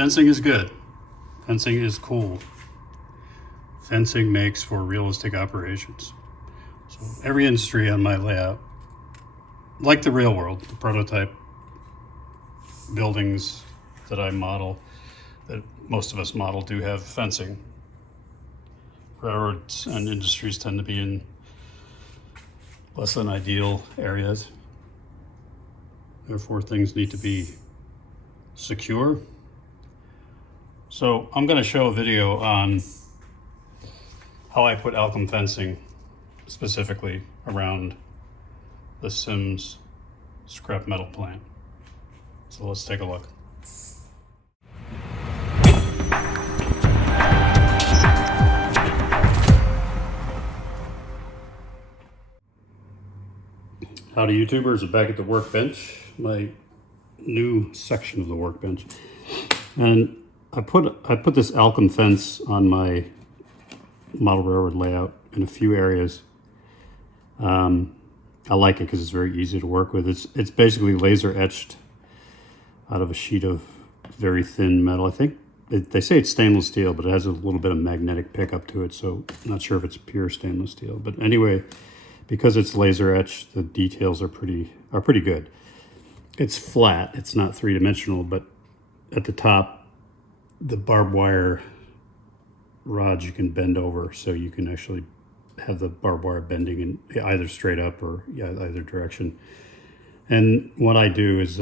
Fencing is good. Fencing is cool. Fencing makes for realistic operations. So every industry on my layout, like the real world, the prototype buildings that I model, that most of us model, do have fencing. Railroads and industries tend to be in less than ideal areas. Therefore, things need to be secure. So I'm going to show a video on how I put Alchem fencing specifically around the Sims scrap metal plant. So let's take a look. Howdy YouTubers, I'm back at the workbench, my new section of the workbench. And I put this Alchem fence on my model railroad layout in a few areas. I like it because it's very easy to work with. It's basically laser etched out of a sheet of very thin metal. I think they say it's stainless steel, but it has a little bit of magnetic pickup to it, so I'm not sure if it's pure stainless steel. But anyway, because it's laser etched, the details are pretty good. It's flat, it's not three-dimensional, but at the top, the barbed wire rods you can bend over, so you can actually have the barbed wire bending in either straight up or either direction. And what I do is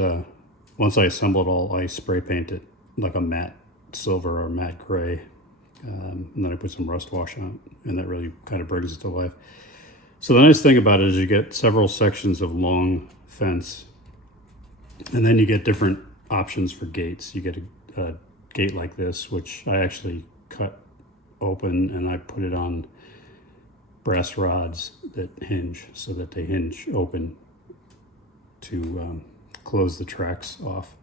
once I assemble it all, I spray paint it like a matte silver or matte gray, and then I put some rust wash on it, and that really kind of brings it to life. So the nice thing about it is you get several sections of long fence, and then you get different options for gates. You get a gate like this, which I actually cut open, and I put it on brass rods that hinge, so that they hinge open to close the tracks off.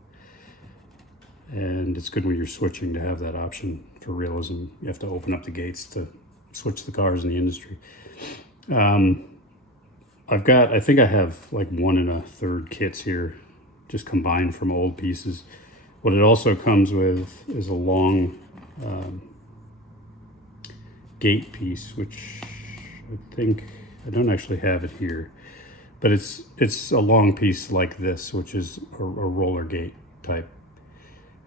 And it's good when you're switching to have that option for realism. You have to open up the gates to switch the cars in the industry. I think I have like 1 1/3 kits here, just combined from old pieces. What it also comes with is a long gate piece, which I don't actually have it here, but it's a long piece like this, which is a roller gate type.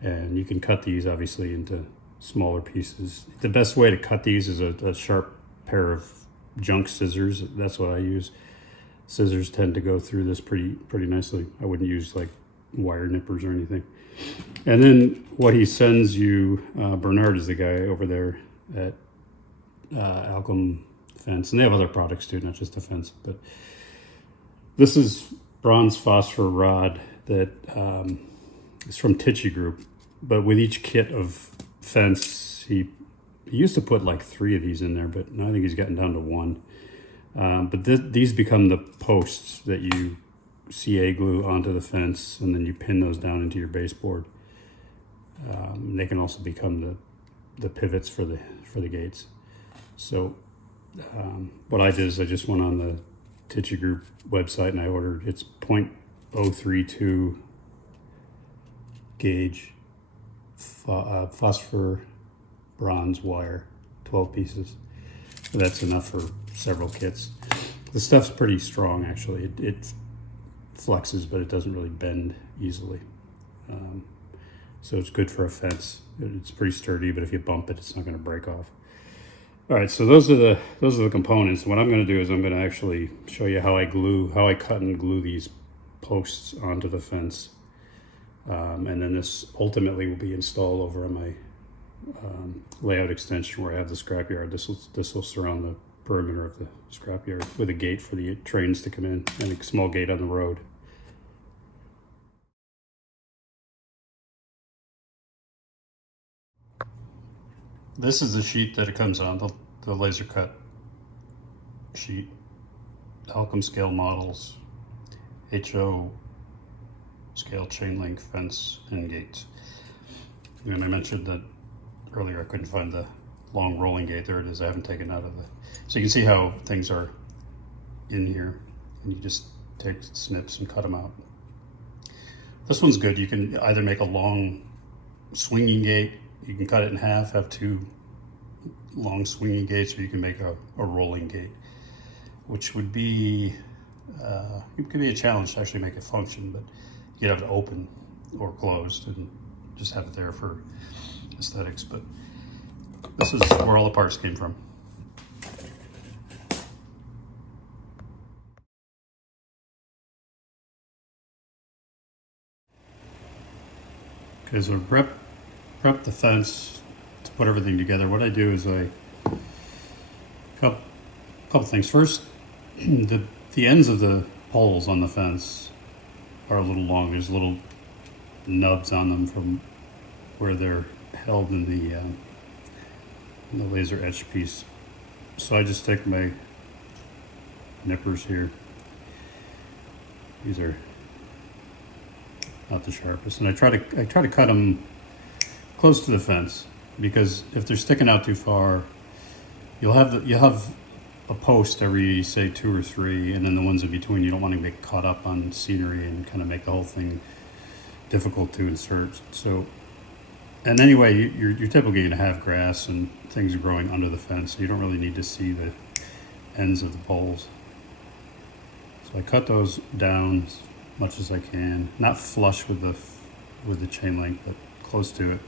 And you can cut these obviously into smaller pieces. The best way to cut these is a sharp pair of junk scissors. That's what I use. Scissors tend to go through this pretty nicely. I wouldn't use like wire nippers or anything. And then what he sends you, Bernard is the guy over there at Alchem Fence, and they have other products too, not just a fence. But this is bronze phosphor rod that is from Tichy Group. But with each kit of fence, he used to put like 3 of these in there, but now I think he's gotten down to 1. But these become the posts that you CA glue onto the fence, and then you pin those down into your baseboard. They can also become the pivots for the gates. So what I did is I just went on the Tichy Group website and I ordered, it's 0.032 gauge phosphor bronze wire, 12 pieces. That's enough for several kits. The stuff's pretty strong actually. It flexes, but it doesn't really bend easily. So it's good for a fence. It's pretty sturdy, but if you bump it, it's not going to break off. All right, so those are the components. What I'm going to do is I'm going to actually show you how I cut and glue these posts onto the fence, and then this ultimately will be installed over on my layout extension where I have the scrapyard. This will surround the perimeter of the scrapyard with a gate for the trains to come in and a small gate on the road. This is the sheet that it comes on, the laser cut sheet. Alchem scale models, HO scale chain link fence and gates. And I mentioned that earlier I couldn't find the long rolling gate. There it is. I haven't taken out of the. So you can see how things are in here, and you just take snips and cut them out. This one's good. You can either make a long swinging gate. You can cut it in half, have two long swinging gates, or you can make a rolling gate, which would be, it could be a challenge to actually make it function, but you'd have to open or closed and just have it there for aesthetics. But this is where all the parts came from. Okay, so prep the fence to put everything together. What I do is couple things. First, the ends of the poles on the fence are a little long. There's little nubs on them from where they're held in the laser etch piece. So I just take my nippers here. These are not the sharpest, and I try to cut them close to the fence, because if they're sticking out too far, you'll have a post every, say, 2 or 3, and then the ones in between, you don't want to get caught up on scenery and kind of make the whole thing difficult to insert. So, and anyway, you're typically going to have grass and things growing under the fence, so you don't really need to see the ends of the poles. So I cut those down as much as I can, not flush with the chain link, but close to it,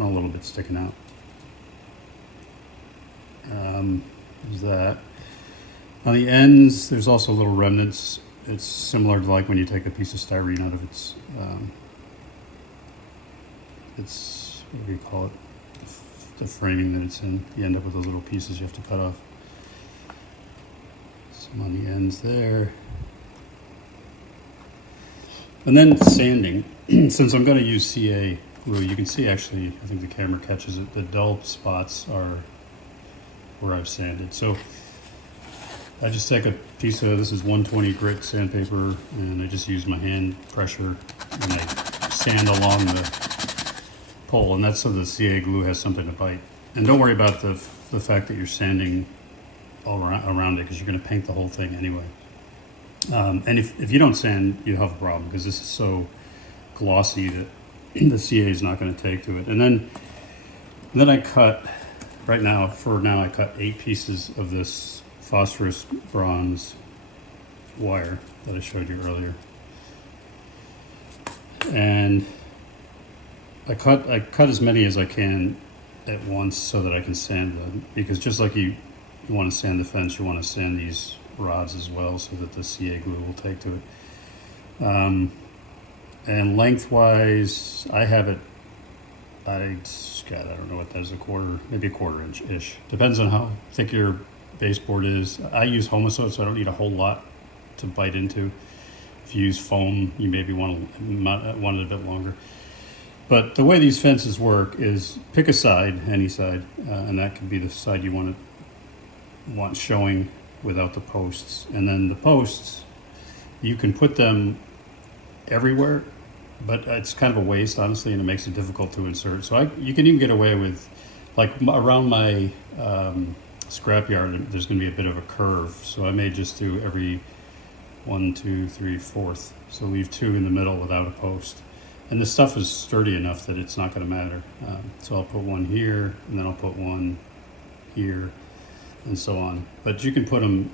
a little bit sticking out. There's that. On the ends, there's also little remnants. It's similar to like when you take a piece of styrene out of its what do you call it? The framing that it's in. You end up with those little pieces you have to cut off. Some on the ends there. And then sanding. Since I'm going to use CA glue, you can see, actually, I think the camera catches it, the dull spots are where I've sanded. So I just take a piece of, this is 120 grit sandpaper, and I just use my hand pressure and I sand along the pole, and that's so the CA glue has something to bite. And don't worry about the fact that you're sanding all around it, because you're going to paint the whole thing anyway. And if you don't sand, you have a problem, because this is so glossy that the CA is not going to take to it. And then I cut, for now I cut 8 pieces of this phosphorus bronze wire that I showed you earlier. And I cut as many as I can at once so that I can sand them, because just like you want to sand the fence, you want to sand these rods as well so that the CA glue will take to it. And lengthwise, I have it, I don't know what that is, maybe a quarter inch-ish. Depends on how thick your baseboard is. I use Homoso, so I don't need a whole lot to bite into. If you use foam, you maybe want it a bit longer. But the way these fences work is pick a side, any side, and that could be the side you want showing without the posts. And then the posts, you can put them everywhere, but it's kind of a waste, honestly, and it makes it difficult to insert. So you can even get away with, like around my scrapyard, there's going to be a bit of a curve, so I may just do every 1, 2, 3, 4th. So leave 2 in the middle without a post. And the stuff is sturdy enough that it's not going to matter. So I'll put one here, and then I'll put one here, and so on. But you can put them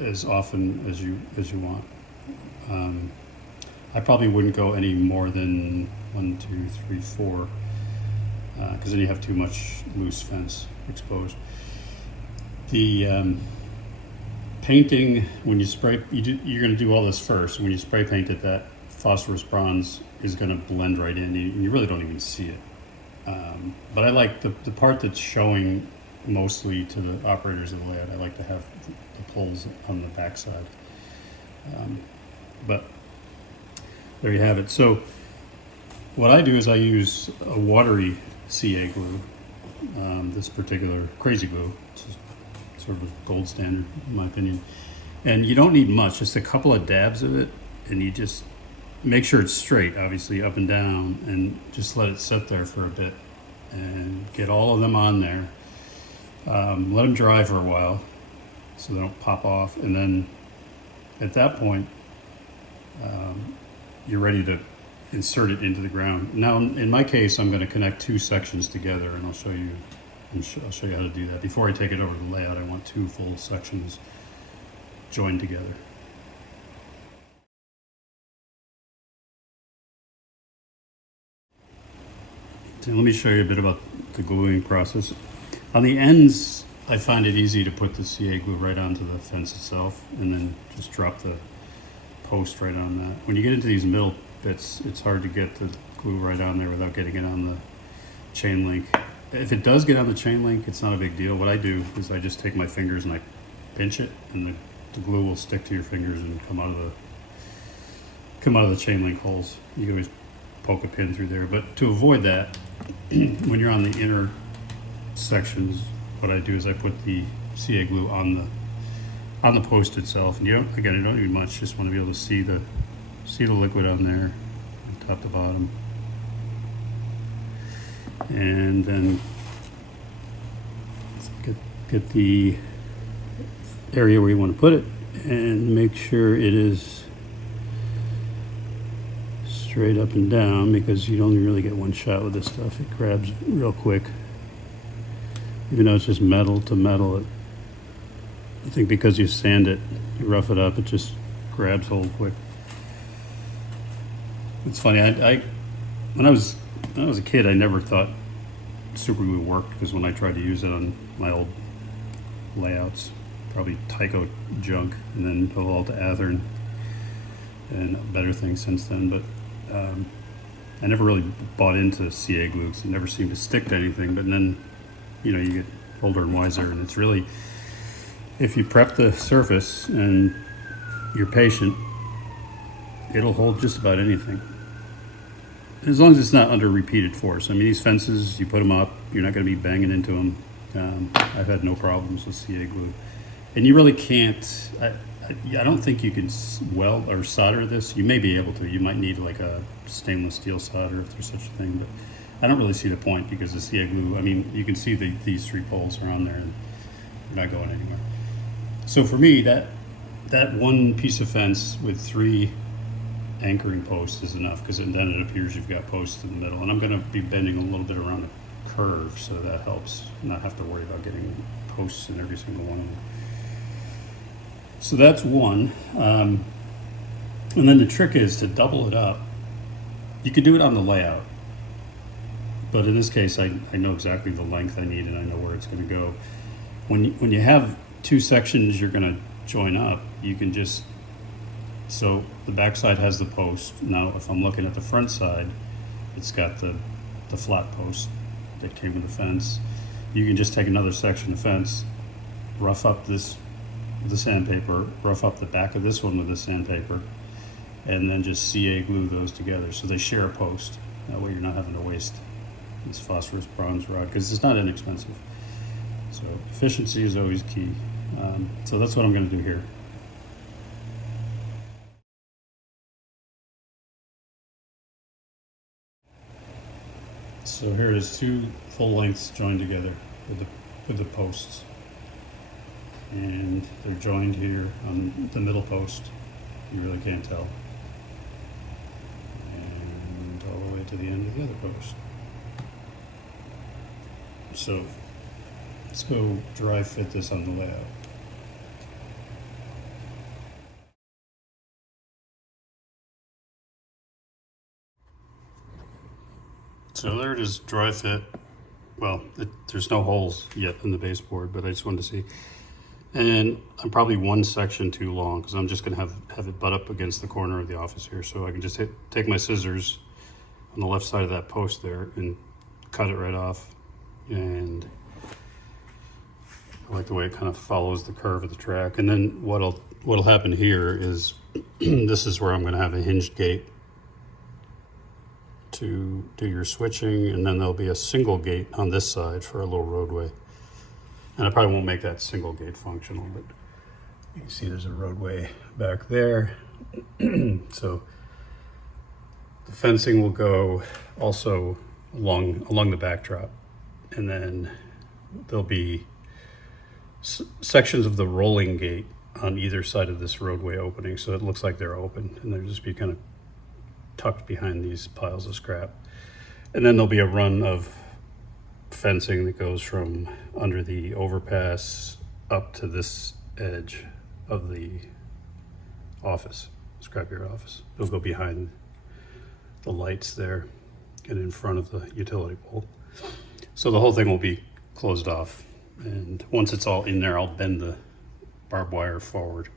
as often as you want. I probably wouldn't go any more than 1, 2, 3, 4, because then you have too much loose fence exposed. The painting, when you spray, you're going to do all this first. When you spray paint it, that phosphorus bronze is going to blend right in. You really don't even see it. But I like the part that's showing mostly to the operators of the layout. I like to have the poles on the backside. But there you have it. So what I do is I use a watery CA glue, this particular crazy glue. It's sort of a gold standard in my opinion. And you don't need much, just a couple of dabs of it, and you just make sure it's straight, obviously up and down, and just let it sit there for a bit and get all of them on there. Let them dry for a while so they don't pop off, and then at that point you're ready to insert it into the ground. Now, in my case, I'm going to connect two sections together, and I'll show you. I'll show you how to do that. Before I take it over to the layout, I want two full sections joined together. So let me show you a bit about the gluing process. On the ends, I find it easy to put the CA glue right onto the fence itself and then just drop the post right on that. When you get into these middle bits, it's hard to get the glue right on there without getting it on the chain link. If it does get on the chain link, it's not a big deal. What I do is I just take my fingers and I pinch it, and the glue will stick to your fingers and come out of the chain link holes. You can always poke a pin through there, but to avoid that, when you're on the inner sections, what I do is I put the CA glue on the post itself, and you don't need much. Just want to be able to see the liquid on there, top to bottom, and then get the area where you want to put it, and make sure it is straight up and down, because you only really get one shot with this stuff. It grabs real quick, even though it's just metal to metal. I think because you sand it, you rough it up, it just grabs hold quick. It's funny, I when I was a kid, I never thought super glue worked, because when I tried to use it on my old layouts, probably Tyco junk, and then all to Athearn and better things since then, but I never really bought into CA glue because it never seemed to stick to anything. But then, you get older and wiser, and it's really, if you prep the surface and you're patient, it'll hold just about anything, as long as it's not under repeated force. I mean, these fences, you put them up, you're not going to be banging into them. I've had no problems with CA glue, and you really can't. I don't think you can weld or solder this. You may be able to. You might need like a stainless steel solder if there's such a thing, but I don't really see the point, because the CA glue, I mean, you can see these three poles are on there and they're not going anywhere. So for me, that one piece of fence with three anchoring posts is enough, because then it appears you've got posts in the middle. And I'm going to be bending a little bit around the curve, so that helps not have to worry about getting posts in every single one of them. So that's one. And then the trick is to double it up. You could do it on the layout, but in this case, I know exactly the length I need, and I know where it's going to go. When you have two sections you're going to join up, you can just, so the back side has the post. Now, if I'm looking at the front side, it's got the flat post that came with the fence. You can just take another section of fence, rough up this with the sandpaper, rough up the back of this one with the sandpaper, and then just CA glue those together so they share a post. That way you're not having to waste this phosphorus bronze rod, because it's not inexpensive. So efficiency is always key. So that's what I'm going to do here. So here it is, two full lengths joined together with the posts, and they're joined here on the middle post. You really can't tell, and all the way to the end of the other post. So let's go dry fit this on the layout. So there it is, dry fit. Well, there's no holes yet in the baseboard, but I just wanted to see. And I'm probably one section too long, because I'm just going to have it butt up against the corner of the office here. So I can just take my scissors on the left side of that post there and cut it right off. And I like the way it kind of follows the curve of the track. And then what'll happen here is this is where I'm going to have a hinged gate to do your switching, and then there'll be a single gate on this side for a little roadway. And I probably won't make that single gate functional, but you can see there's a roadway back there. So the fencing will go also along the backdrop, and then there'll be sections of the rolling gate on either side of this roadway opening, so it looks like they're open, and they'll just be kind of tucked behind these piles of scrap. And then there'll be a run of fencing that goes from under the overpass up to this edge of the office, scrapyard office. It'll go behind the lights there and in front of the utility pole. So the whole thing will be closed off. And once it's all in there, I'll bend the barbed wire forward.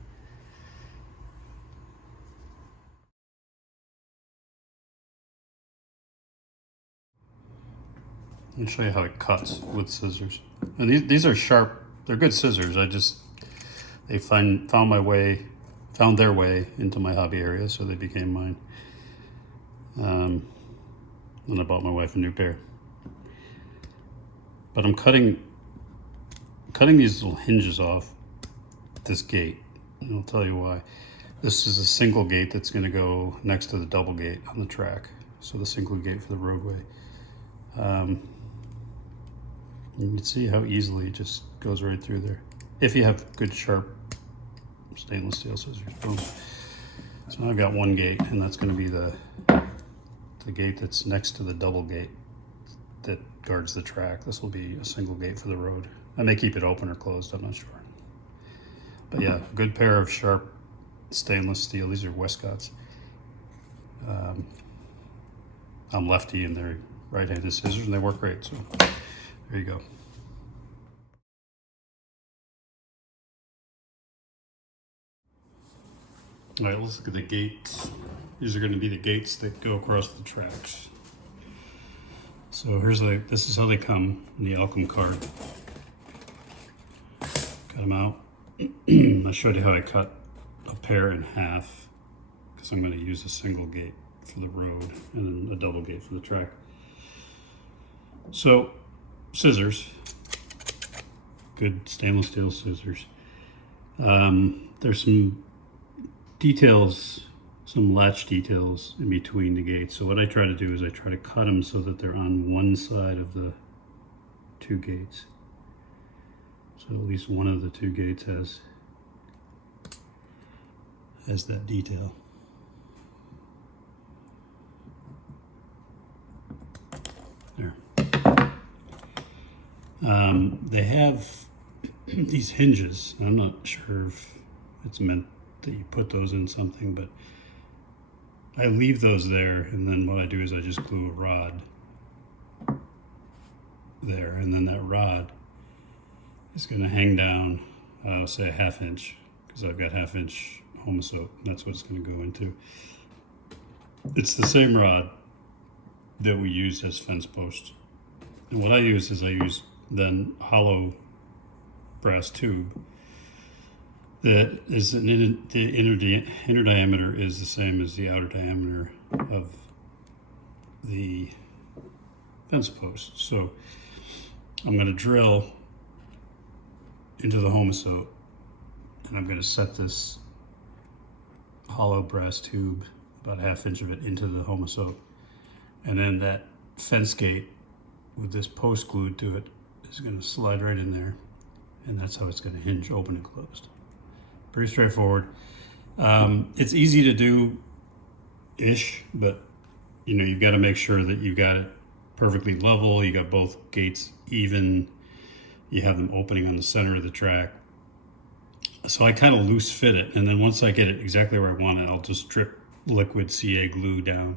Let me show you how it cuts with scissors. And these are sharp, they're good scissors. They found their way into my hobby area, so they became mine. Then I bought my wife a new pair. But I'm cutting these little hinges off this gate, and I'll tell you why. This is a single gate that's going to go next to the double gate on the track. So the single gate for the roadway. You can see how easily it just goes right through there. If you have good sharp stainless steel scissors. Boom. So now I've got one gate, and that's going to be the gate that's next to the double gate that guards the track. This will be a single gate for the road. I may keep it open or closed, I'm not sure. But yeah, a good pair of sharp stainless steel. These are Westcotts. I'm lefty and they're right-handed scissors, and they work great. So there you go. All right, let's look at the gates. These are going to be the gates that go across the tracks. So this is how they come in the Alchem card. Cut them out. I showed you how I cut a pair in half because I'm going to use a single gate for the road and then a double gate for the track. So, scissors, good stainless steel scissors. There's some details, some latch details in between the gates. So what I try to do is I try to cut them so that they're on one side of the two gates. So at least one of the two gates has that detail. There. They have these hinges. I'm not sure if it's meant that you put those in something, but I leave those there, and then what I do is I just glue a rod there, and then that rod is going to hang down, say a 1/2 inch, because I've got 1/2 inch homosoap. That's what it's going to go into. It's the same rod that we use as fence posts. And what I use is I use then hollow brass tube that is the inner diameter is the same as the outer diameter of the fence post. So I'm going to drill into the homosoap, and I'm going to set this hollow brass tube, about 1/2 inch of it, into the homosoap, and then that fence gate with this post glued to it is going to slide right in there, and that's how it's going to hinge open and closed. Pretty straightforward. It's easy to do ish, but you've got to make sure that you got it perfectly level, you got both gates even, you have them opening on the center of the track. So I kind of loose fit it, and then once I get it exactly where I want it, I'll just drip liquid CA glue down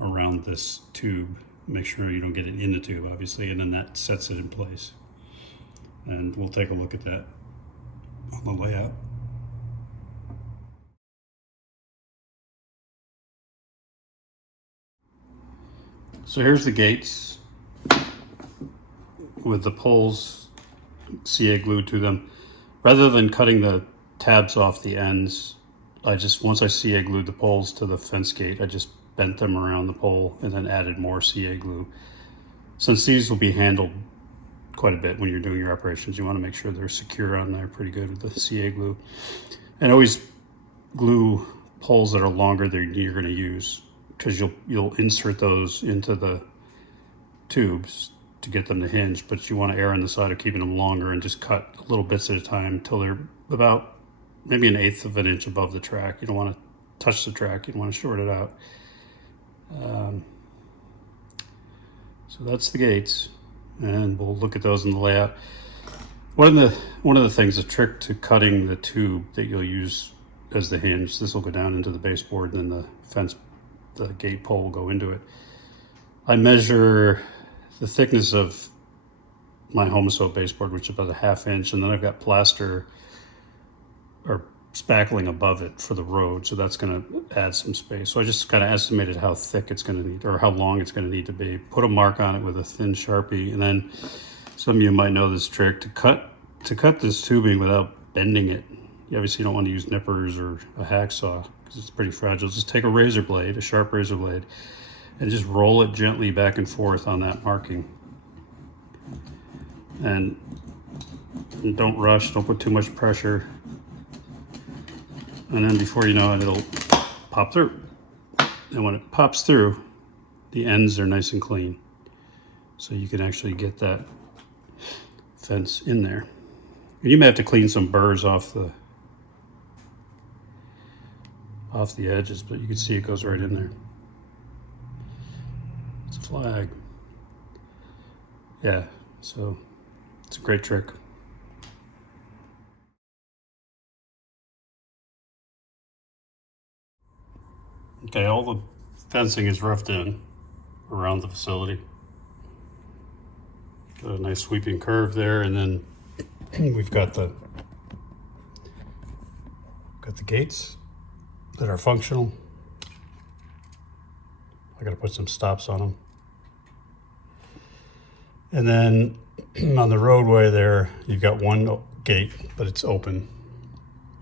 around this tube. Make sure you don't get it in the tube, obviously, and then that sets it in place. And we'll take a look at that on the layout. So here's the gates with the poles CA glued to them. Rather than cutting the tabs off the ends, once I CA glued the poles to the fence gate, I just bent them around the pole and then added more CA glue. Since these will be handled quite a bit when you're doing your operations, you want to make sure they're secure on there pretty good with the CA glue. And always glue poles that are longer than you're going to use, because you'll insert those into the tubes to get them to hinge, but you want to err on the side of keeping them longer and just cut little bits at a time until they're about maybe 1/8 of an inch above the track. You don't want to touch the track, you don't want to short it out. So that's the gates, and we'll look at those in the layout. One of the things, a trick to cutting the tube that you'll use as the hinge, this will go down into the baseboard, and then the gate pole will go into it. I measure the thickness of my Homosoap baseboard, which is about a 1/2 inch, and then I've got plaster or spackling above it for the road, so that's going to add some space. So I just kind of estimated how thick it's going to need, or how long it's going to need to be. Put a mark on it with a thin Sharpie, and then some of you might know this trick to cut this tubing without bending it. You obviously don't want to use nippers or a hacksaw because it's pretty fragile. Just take a razor blade, a sharp razor blade, and just roll it gently back and forth on that marking. And don't rush, don't put too much pressure. And then before you know it, it'll pop through. And when it pops through, the ends are nice and clean. So you can actually get that fence in there. And you may have to clean some burrs off the edges, but you can see it goes right in there. It's a flag. Yeah, so it's a great trick. Okay, all the fencing is roughed in around the facility. Got a nice sweeping curve there, and then we've got the gates that are functional. I got to put some stops on them. And then on the roadway there, you've got one gate, but it's open.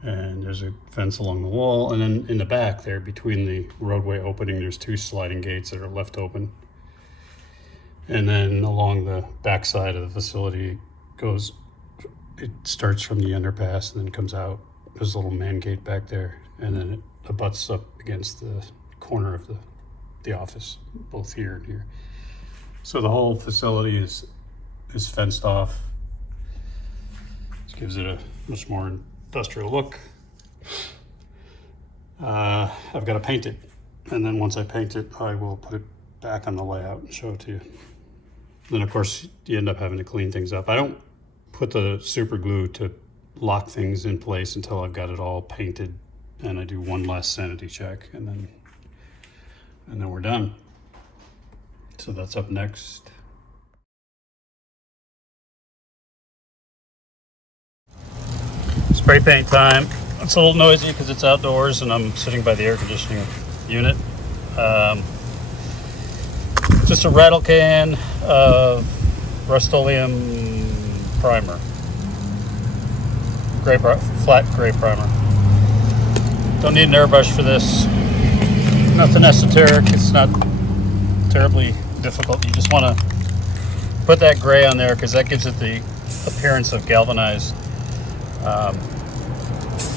And there's a fence along the wall. And then in the back there, between the roadway opening, there's 2 sliding gates that are left open. And then along the back side of the facility it starts from the underpass and then comes out. There's a little man gate back there, and then it abuts up against the corner of the office, both here and here. So the whole facility is fenced off. This gives it a much more industrial look. I've got to paint it, and then once I paint it, I will put it back on the layout and show it to you. Then of course you end up having to clean things up. I don't put the super glue to lock things in place until I've got it all painted, and I do one last sanity check, and then we're done. So that's up next. Spray paint time. It's a little noisy because it's outdoors and I'm sitting by the air conditioning unit. Just a rattle can of Rust-Oleum primer. Flat gray primer. Don't need an airbrush for this. Nothing esoteric. It's not terribly difficult. You just want to put that gray on there because that gives it the appearance of galvanized,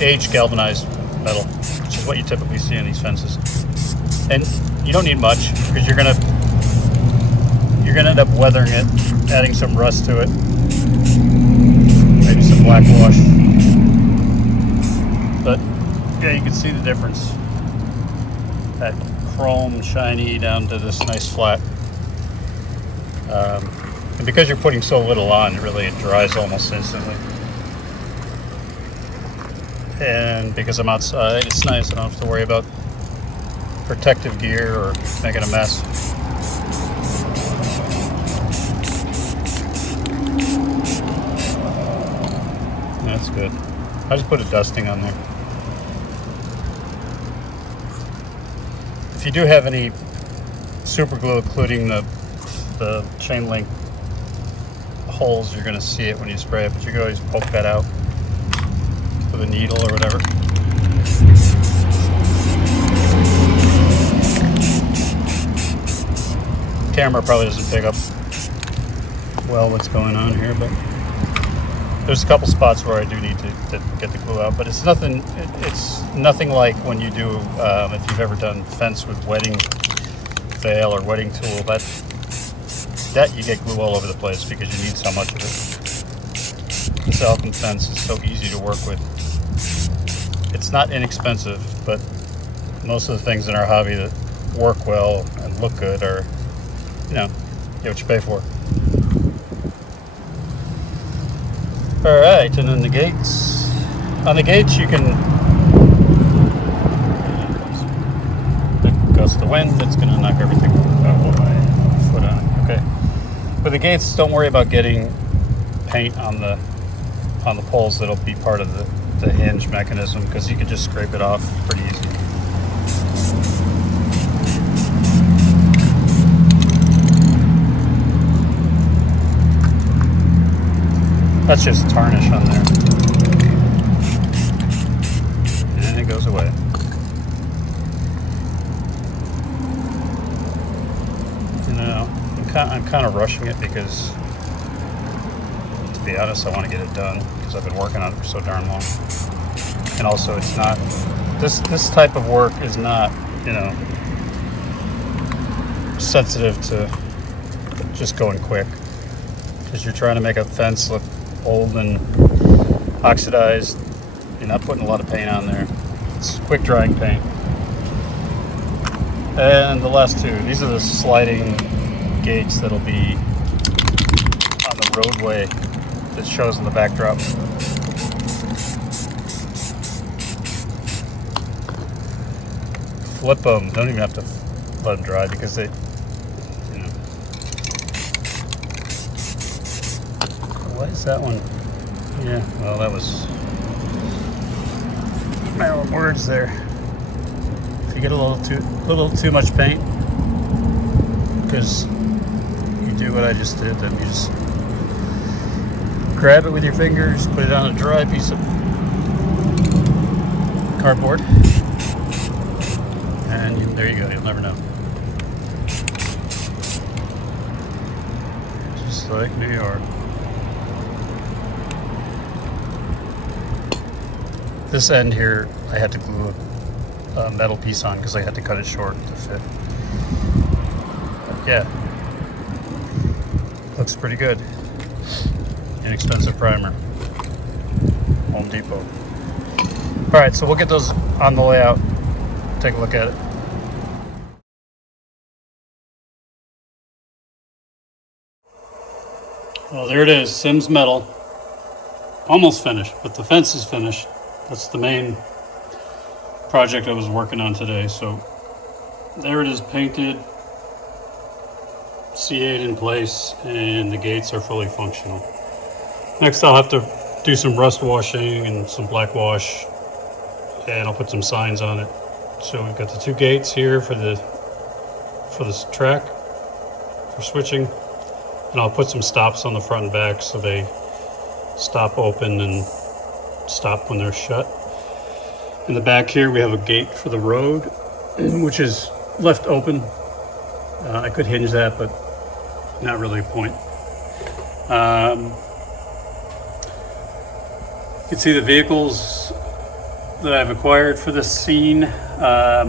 aged galvanized metal, which is what you typically see in these fences. And you don't need much because you're gonna end up weathering it, adding some rust to it, maybe some black wash. But yeah, you can see the difference. That chrome shiny down to this nice flat. And because you're putting so little on, it dries almost instantly. And because I'm outside, it's nice. I don't have to worry about protective gear or making a mess. That's good. I just put a dusting on there. If you do have any super glue, including the chain link holes, you're going to see it when you spray it, but you can always poke that out with a needle or whatever. Camera probably doesn't pick up well what's going on here, but there's a couple spots where I do need to get the glue out, but it's nothing like when you do, if you've ever done fence with wetting veil or wetting tool, that you get glue all over the place because you need so much of it. This Alchem fence is so easy to work with. It's not inexpensive, but most of the things in our hobby that work well and look good, or you know, get what you pay for. All right, and then the gates. On the gates, you can the gust of wind. It's going to knock everything. Oh, my foot on it. Okay. With the gates, don't worry about getting paint on the poles. That'll be part of the hinge mechanism, because you can just scrape it off pretty easy. That's just tarnish on there. And it goes away. You know, I'm kind of rushing it because, to be honest, I want to get it done because I've been working on it for so darn long. And also, it's not, this type of work is not, you know, sensitive to just going quick, because you're trying to make a fence look old and oxidized. You're not putting a lot of paint on there. It's quick drying paint. And the last two, these are the sliding gates that'll be on the roadway that shows in the backdrop. Flip them. Don't even have to let them dry, because they, you know. Why is that one? Yeah, well, that was my own words there. If you get a little too much paint, because you do what I just did, then you just grab it with your fingers, put it on a dry piece of cardboard, and there you go. You'll never know. Just like New York. This end here, I had to glue a metal piece on because I had to cut it short to fit. But yeah, looks pretty good. Inexpensive primer, Home Depot. All right, so we'll get those on the layout. Take a look at it. Well, there it is, Sims Metal. Almost finished, but the fence is finished. That's the main project I was working on today. So there it is, painted, CA'd in place, and the gates are fully functional. Next, I'll have to do some rust washing and some black wash, and I'll put some signs on it. So we've got the two gates here for this track for switching, and I'll put some stops on the front and back so they stop open and stop when they're shut. In the back here, we have a gate for the road, which is left open. I could hinge that, but not really a point. You can see the vehicles that I've acquired for this scene. A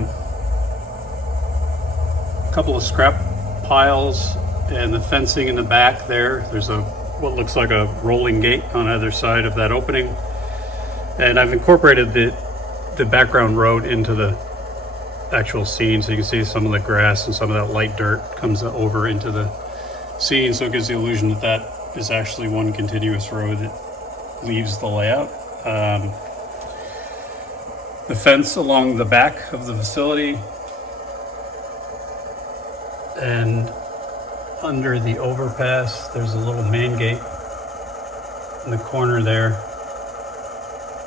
couple of scrap piles, and the fencing in the back there. There's what looks like a rolling gate on either side of that opening. And I've incorporated the background road into the actual scene, so you can see some of the grass and some of that light dirt comes over into the scene, so it gives the illusion that that is actually one continuous road that leaves the layout. The fence along the back of the facility, and under the overpass there's a little main gate in the corner there.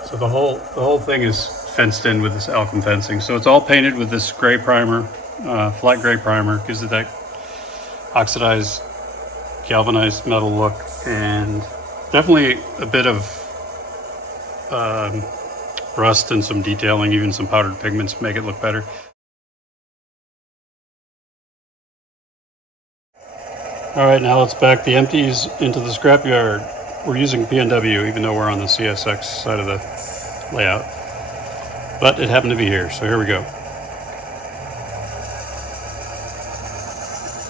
So the whole thing is fenced in with this Alchem fencing. So it's all painted with this gray primer, flat gray primer. Gives it that oxidized, galvanized metal look, and definitely a bit of rust and some detailing, even some powdered pigments make it look better. All right, now let's back the empties into the scrapyard. We're using PNW, even though we're on the CSX side of the layout, but it happened to be here, so here we go.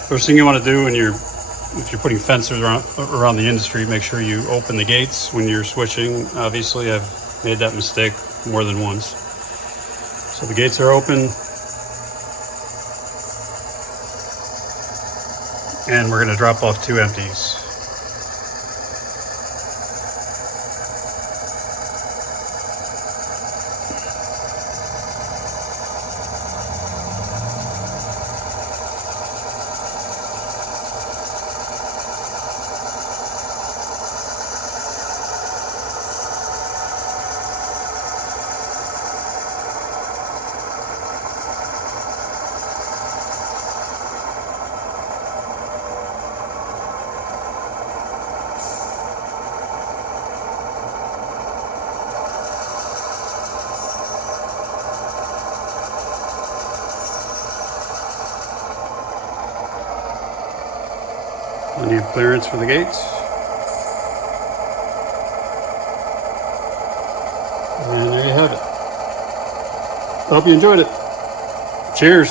First thing you want to do if you're putting fences around the industry, make sure you open the gates when you're switching. Obviously, I've made that mistake more than once. So the gates are open. And we're going to drop off 2 empties. Plenty of clearance for the gates. And there you have it. I hope you enjoyed it. Cheers.